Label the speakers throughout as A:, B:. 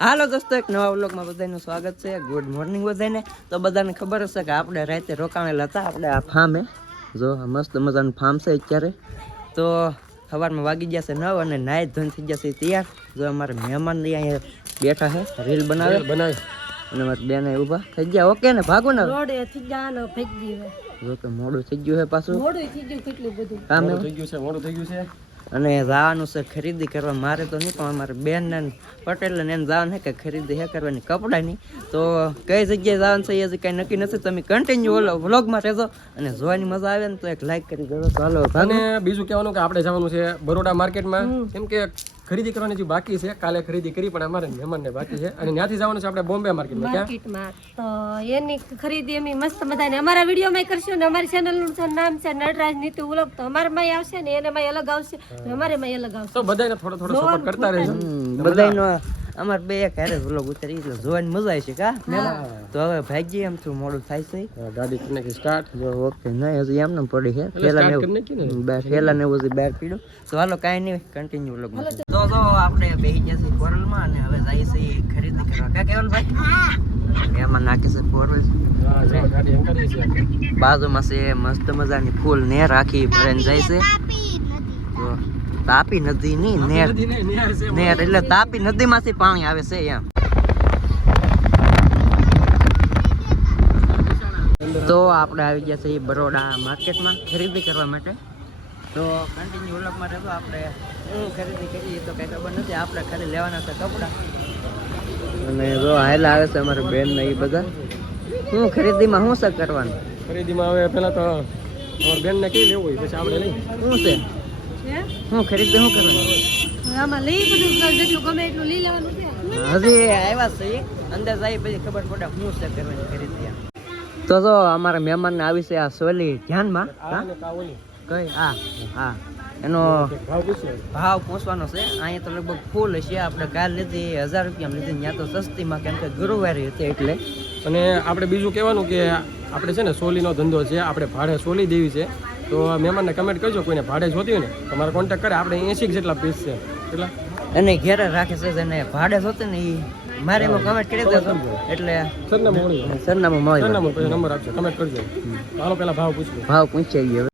A: હાલો દોસ્તો એક નવા વ્લોગમાં બધાનું સ્વાગત છે. ગુડ મોર્નિંગ બધાને. તો બધાને ખબર હશે કે આપણે રાતે રોકાણેલા હતા આપણે આ ફાર્મે જો મસ્ત મજાનું ફાર્મ છે અત્યારે. તો સવારમાં વાગી ગયા છે નવ અને નાય ધોન થઈ ગયા છે તૈયાર. જો અમારે મહેમાન અહીંયા બેઠા છે રીલ બનાવે.
B: બનાવે.
A: અને અમારે બેન ઊભા થઈ ગયા. ઓકે ને ભાગો ને
C: ફેંકી
A: જો કે મોડું થઈ ગયું છે પાછું.
C: મોડું થઈ ગયું કેટલું બધું.
A: કામ
B: થઈ ગયું છે મોડું થઈ ગયું છે.
A: અને જવાનું છે ખરીદી કરવા. મારે તો નહીં પણ અમારે બેન ને પટેલ ને એને જવાનું છે કે ખરીદી હે કરવાની કપડાની તો કઈ જગ્યાએ જવાનું છે એ હજી કઈ નક્કી નથી. તમે કન્ટિન્યુ ઓલો વ્લોગમાં રહેજો અને જોવાની મજા આવે ને તો એક લાઈક કરી દેજો. ચાલો
B: અને બીજું કહેવાનું કે આપણે જવાનું છે બરોડા માર્કેટમાં. કેમ કે ખરીદી કરવાની જે બાકી છે કાલે ખરીદી કરી પણ અમારે મહેમાનને બાકી છે. અને ત્યાંથી જવાનું છે આપણે બોમ્બે માર્કેટમાં
C: માર્કેટમાં. તો એની ખરીદી અમે મસ્ત બધાને અમારા વિડીયોમાં કરશું ને અમારી ચેનલનું છે નામ છે નટરાજ નીતિ ઉલગ તો અમારે માં આવશે ને એને માં અલગ આવશે ને અમારે માં અલગ આવશે.
B: તો બધાને થોડો થોડો સપોર્ટ કરતા રહેજો.
A: હમ, બધાયનો અમારે બે એક હારે વ્લોગ ઉતારી એટલે જોવાની મજા આવે છે કા તો હવે ભાગીએ એમ થોડું મોડું થાય છે.
B: ગાડી કરી નાખી સ્ટાર્ટ
A: જો ઓકે નહીં હજી એમને પડી છે. પેલા ને
B: ને.
A: પેલા ને એવું બહાર પીડ્યું. તો હાલો કઈ નહીં કન્ટિન્યુ વ્લોગમાં તો આપણે બેસી ગયા છીએ કોરલમાં અને હવે જઈએ છીએ ખરીદી કરવા. કા કેવલભાઈ એમાં નાખી છે ફોરવેલ. બાજુમાં છે મસ્ત મજાની ફૂલ ને રાખી ભરાઈને જાય છે. તાપી નદી ની નેર. નેર એટલે તાપી નદીમાંથી પાણી આવે છે એમ. તો આપણે આવી ગયા છીએ બરોડા માર્કેટમાં ખરીદી કરવા માટે. તો કન્ટિન્યુ વ્લોગમાં રહેતો આપણે શું ખરીદી કરીએ તો કંઈ ખબર નથી. આપણે ખાલી લેવાના છે કપડાં. અને જો હાલ આવે છે અમારા બેન ને એ બધા. શું ખરીદીમાં શું છે કરવાનું?
B: ખરીદીમાં હવે પહેલાં તો તમારા બેનને કઈ લેવું હોય પછી આપણે લઈ.
A: શું છે?
C: હે?
A: શું ખરીદી શું કરવાનું?
C: આમાં લઈ બધું જેટલું ગમે એટલું લઈ લેવાનું છે.
A: હજી આવ્યા છે. અંદર જાય પછી ખબર પડે શું છે કરવાની ખરીદી. તો જો અમારા મહેમાન આવી છે આ સોલી ધ્યાનમાં. કઈ? હા હા. એનો
B: ભાવ
A: પૂછવાનો છે. અહીંયા તો લગભગ ફૂલ હશે આપણે કાલ લીધી હજાર રૂપિયામાં લીધી. ત્યાં તો સસ્તીમાં કેમ કે ગુરુવારી હતી એટલે.
B: અને આપણે બીજું કહેવાનું કે આપણે છે ને સોલીનો ધંધો છે. આપણે ભાડે સોલી દેવી છે. તો મહેમાનને કમેન્ટ કરજો. કોઈને ભાડે જોતી હોય ને તમારે કોન્ટેક્ટ કરે. આપણે એંસી જેટલા પીસ છે. કેટલા?
A: એને ઘેરે રાખે છે અને ભાડે જોતી ને એ મારે એમાં કમેન્ટ કરી દેજો. એટલે
B: સરનામું.
A: સરનામું
B: સરનામું નંબર આપજો. કમેન્ટ કરજો. હાલો પેલા ભાવ પૂછજો.
A: ભાવ પૂછી ગયો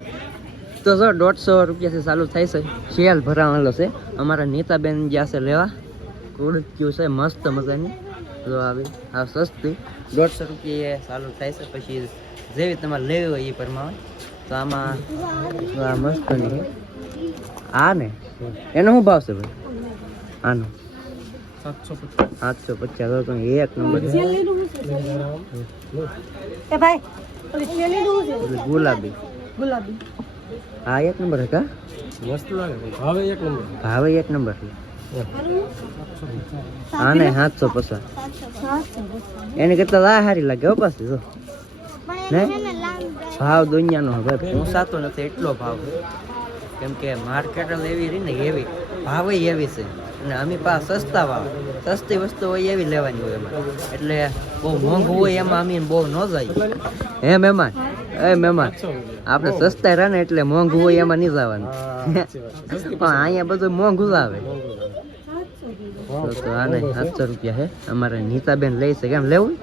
A: તો સર દોઢસો રૂપિયાથી ચાલુ થાય છે. શેલ ભરાવાનો છે. અમારા નેતાબેન જ્યાં છે લેવા. કુડક્યું છે મસ્ત મજાની. જો આવી આ સસ્તી. દોઢસો રૂપિયા ચાલુ થાય છે પછી જેવી તમારે લેવી હોય એ પ્રમાણે. તો આમાં આ મસ્ત આ ને? એનો શું ભાવ છે ભાઈ? આનો?
B: સાતસો પચાસ.
A: સાતસો પચાસ એક નંબર ગુલાબી.
C: ગુલાબી.
A: આ એક નંબર હતા
B: વસ્તુ લાગે ભાવે એક નંબર.
A: ભાવે એક નંબર હા ને સાતસો પચાસ. એને કરતા લા હારી લાગે હો પાછી જો. ને ભાવ દુનિયાનો હવે પોસાતો નથી એટલો ભાવ. કેમ કે માર્કેટ એવી રહી ને એવી. ભાવ એવી છે. અને અમે પાસે સસ્તા ભાવ સસ્તી વસ્તુ હોય એવી લેવાની હોય એમાં. એટલે બહુ મોંઘું હોય એમાં અમે બહુ ન જાય. હે મહેમાન એ મહેમાન આપણે સસ્તા રહે ને એટલે મોંઘું હોય એમાં નહીં જવાનું. પણ અહીંયા બધું મોંઘું લાવે આવે. તો તો આને સાતસો રૂપિયા છે અમારે નીતાબેન લઈ છે. કેમ લેવું?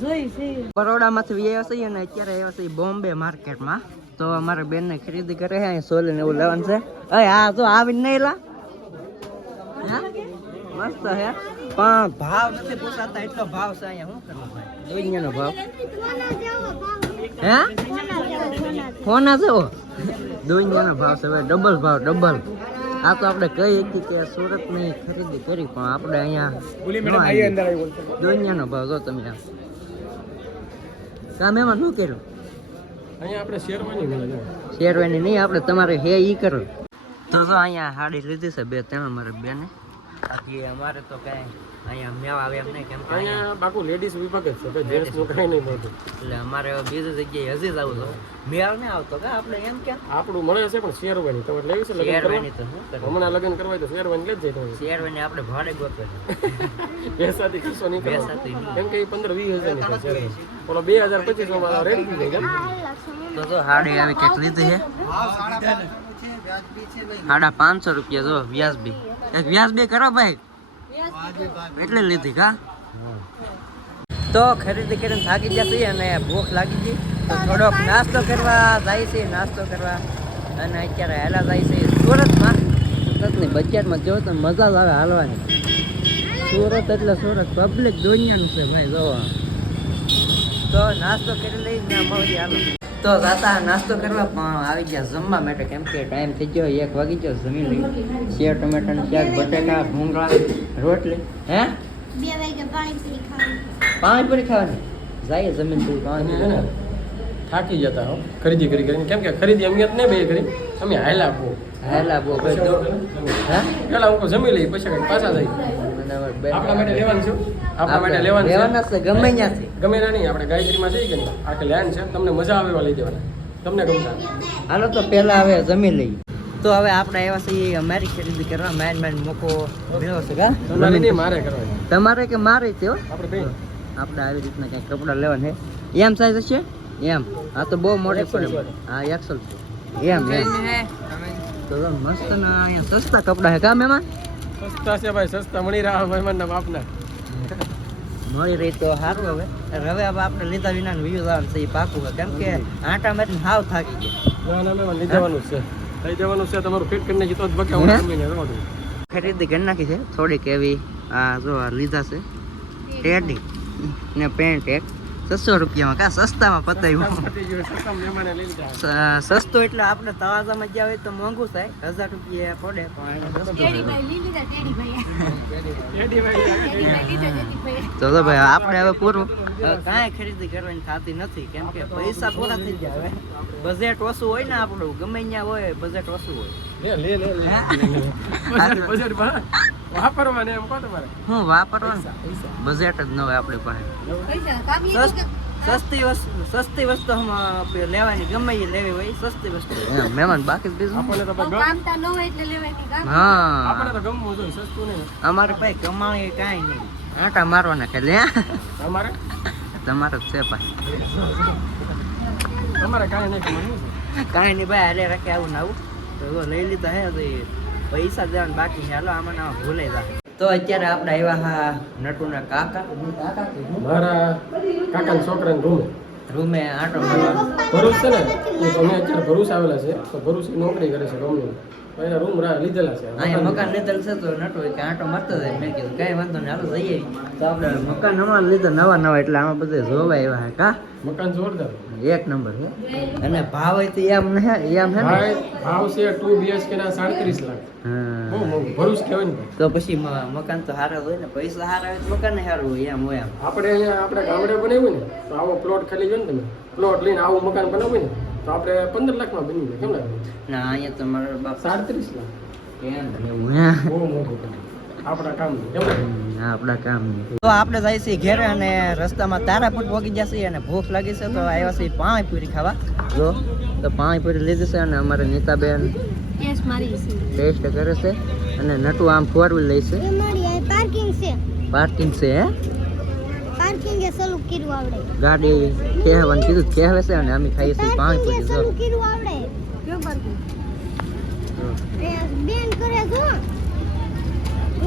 C: જોઈ છે
A: બરોડામાંથી આવ્યા છીએ અને અત્યારે આવ્યા છીએ બોમ્બે માર્કેટમાં. તો અમારે બેનને ખરીદી કરે છે અહીં સોલે ને એવું લેવાનું છે. અય આ તો આવીને નહીં લા. હા? મસ્ત હે. પણ ભાવ નથી પૂછાતા. એટલો ભાવ છે અહીંયા. શું કરવું દુનિયાનો ભાવ. હે? ફોના જેવો. દુનિયાનો ભાવ છે હવે ડબલ ભાવ ડબલ. આ તો આપણે કહી હતી કે સુરતની ખરીદી કરી પણ આપણે અહીંયા દુનિયાનો ભાવ જો તમે આ. કામ એમાં શું કર્યું?
B: અહીંયા આપણે શેરવાની
A: શેરવાની નહીં આપણે તમારે હે ઈ કરો તો જો અહીંયા હાડી લીધી છે બે ત્રણ અમારે બેને. બાકી અમારે તો કાંઈ અહીંયા મેવા આવે એમ નહીં કેમ કે અહીંયા
B: બાકુ લેડીઝ વિભાગ જ છે જેન્ટ્સનું કઈ નહીં મળતું.
A: એટલે અમારે બીજી જગ્યાએ હજી જ આવું મેળ ને આવતો કે આપણે એમ કેમ
B: આપણું મળે છે પણ શેરવાની. તમારે લેવી છે?
A: શેરવાની તો
B: હમણાં લગ્ન કરવા તો શેરવાની લે જ જાય
A: શેરવાની આપણે ભાડે ગોતવે
B: પૈસાથી ખર્ચો નહીં.
A: બેસાતી
B: કેમ કે પંદર વીસ હજારની ઓલો બે હજાર પચીસમાં રેડી થઈ જાય કેમ?
A: તો જો હાડી આવી કંઈક લીધી છે. સાડા પાંચસો રૂપિયા જો વ્યાજબી એક વ્યાજબી કરો ભાઈ. એટલે લીધી કા તો ખરીદી કરીને થાકી ગયા છીએ અને ભૂખ લાગી ગઈ. તો થોડોક નાસ્તો કરવા જાય છે નાસ્તો કરવા. અને અત્યારે હેલા જાય છે સુરતમાં. સુરતની બજારમાં જો તો મજા જ આવે હાલવાની. સુરત એટલે સુરત પબ્લિક દુનિયાનું છે ભાઈ જો તો નાસ્તો કરી લઈ ત્યાં મળી હાલો. તો દાતા નાસ્તો કરવા પણ આવી ગયા જમવા માટે કેમ કે ટાઈમ થઈ ગયો એક વાગી ગયો જમી લઈ સેવ ટમેટાનું શાક બટેટા ભૂંગળા રોટલી હે?
D: બે વાગે પાણીપુરી ખાવાની.
A: પાણીપુરી ખાવાની? જાય જમીન પૂરી
B: અને છે ને
A: પાણી
B: થાકી જતા હો. ખરીદી કરી કરીને કેમ કે ખરીદી અમે જ નહીં બે કરી. અમે હાયલા
A: બો હાયલા હે?
B: પેલા હું જમી લઈ પછી પાછા
A: બે-
B: આપણા માટે લેવાનું છે. આપણા માટે લેવાનું છે.
A: છે ગમે ત્યાંથી
B: ગમે ના નહીં આપણે ગાયત્રીમાં છે કે નહીં? આ લેન છે તમને મજા આવે એવા લઈ દેવાના. તમને ગમતા?
A: હાલો તો હવે જમી લઈ તો હવે આપણે આવ્યા છીએ અમારી ખરીદી કરવા માઇન માઇન મોકો મેળવો છે કા
B: તમારે નહીં મારે કરવાની.
A: તમારે કે મારે તે હો?
B: આપણે બે.
A: આપણે આવી રીતના કંઈક કપડાં લેવાના છે. એમ સાઈઝ હશે? એમ. આ તો બહુ મોટી પડે. હા એક્સલ એમ એમ. તો તો મસ્ત ના અહીંયા સસ્તા કપડાં હે કામ એમાં
B: સસ્તા છે ભાઈ સસ્તા. મળી રહ્યા મહેમાનના બાપના.
A: મળી રહી તો સારું હવે. હવે હવે આપણે લીધા વિના વ્યૂ આવવાનું છે એ પાકું કેમ કે આટા મારીને હાવ થાકી ગયા.
B: ના ના લઈ જવાનું છે. લઈ જવાનું છે તમારું ફિટ કરીને જીતો જ બકે હું દઉં.
A: ખરીદી કરી નાખી છે થોડીક એવી આ જો આ લીધા છે. ટેડી ને પેન્ટ એક. છસો રૂપિયામાં. કા સસ્તામાં પતાવ્યું
B: સસ્તા
A: એટલે આપણે તળાજામાં જ્યાં હોય તો મોંઘું થાય. હજાર રૂપિયા પડે પણ તો ભાઈ આપણે હવે પૂરું કાંઈ ખરીદી કરવાની થતી નથી કેમ કે પૈસા પૂરા થઈ ગયા હવે. બજેટ ઓછું હોય ને આપણું ગમે ત્યાં હોય બજેટ ઓછું હોય.
B: વાપરવાને એમ કહો તમારે.
A: હું વાપરવાનું? બજેટ જ ન હોય આપણી પાસે. સસ્ત- વસ્તુ સસ્તી વસ્તુ લેવાની ગમે એ લેવી હોય સસ્તી વસ્તુ. મહેમાન બાકી બીજું
B: આપણને તો
D: કામતા ન હોય એટલે લેવાય
A: હા.
B: આપણે તો ગમવું જોઈએ સસ્તું નહીં
A: અમારે ભાઈ કમાણી કાંઈ નહીં. આટા મારવાના ખાલી લે?
B: અમારે
A: તમારે જ છે ભાઈ.
B: તમારે કાંઈ નહીં
A: કાંઈ નહીં ભાઈ હાલે રાખે આવું ને આવું. તો લઈ લીધા હે તો પૈસા દેવાનું બાકી છે હાલો આમાં ના આમાં ભૂલાઈ જાય. તો અત્યારે આપણે આવ્યા હા નટુના કાકા?
B: મારા કાકાના છોકરાને રૂમ.
A: રૂમે આટો મારવા
B: ભરૂચ છે ને? એ અમે અત્યારે ભરૂચ આવેલા છે. તો ભરૂચ નોકરી કરે છે તો એના રૂમ લીધેલા છે.
A: અહીંયા મકાન લીધેલ છે તો નટો કે આટો મારતો જાય. મેં કીધું કાંઈ વાંધો નહીં હાલો જઈએ. તો આપણે મકાન હમણાં લીધા નવા નવા એટલે આમાં બધે જોવા આવ્યા હે કા?
B: મકાન જોરદાર.
A: એક નંબર છે. અને ભાવ હોય તો એમ ને એમ હે
B: ભાવ છે ટુ બીએચકે ના સાડત્રીસ લાખ.
A: તો પછી મકાન તો સારા હોય ને પૈસા સારા હોય તો મકાન સારું હોય એમ હોય
B: આપણે અહીંયા આપણે ગામડે બનાવ્યું ને તો આવો પ્લોટ ખાલી જો ને તમે. પ્લોટ લઈને આવું મકાન બનાવ્યું ને. તો આપણે પંદર લાખમાં બની જાય. કેમ લાગે?
A: ના અહીંયા તો બાપ
B: સાડત્રીસ લાખ. આપણા કામ
A: આપણા કામ તો આપણે જાય છીએ ઘેરે અને રસ્તામાં તારાપુર પહોંચી ગયા છીએ અને ભૂખ લાગી છે તો આવ્યા છે પાણીપુરી ખાવા. જો તો પાણીપુરી લીધી છે અને અમારે નીતાબેન ટેસ્ટ કરે છે અને નટુ આમ ફોર વ્હીલ લઈ છે
D: પાર્કિંગ છે.
A: પાર્કિંગ છે હે?
D: સલું કીરું આવડે.
A: ગાડી કહેવાનું કીધું કહેવે છે અને અમે ખાઈએ છીએ પાણીપુરી જો.
D: કીરું આવડે. બેન કરે જો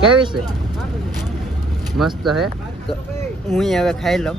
A: કેવી છે? મસ્ત હે? તો હું હવે ખાઈ લઉં.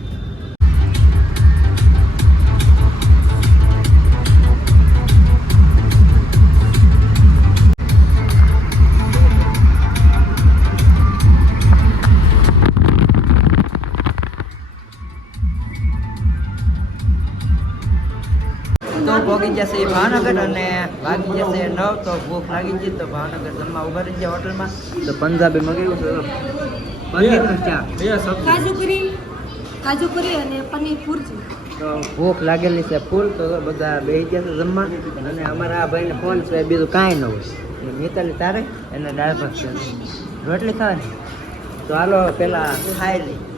A: તો એ ભાવનગર અને ભાગી જશે નવ તો ભૂખ લાગી ગઈ તો ભાવનગર જમવા ઊભા રહી ગયા હોટલમાં. તો પંજાબી મગાવ્યું છે તો
B: બે
C: અને પનીર
A: તો ભૂખ લાગેલી છે ફૂલ તો બધા બેસી ગયા છે જમવા. અને અમારા આ ભાઈને ફોન છે બીજું કાંઈ ન હોય. મિતાલી તારે? એને દાળ ભાત છે. રોટલી ખાવાની? તો હાલો પેલા ખાઈ લઈ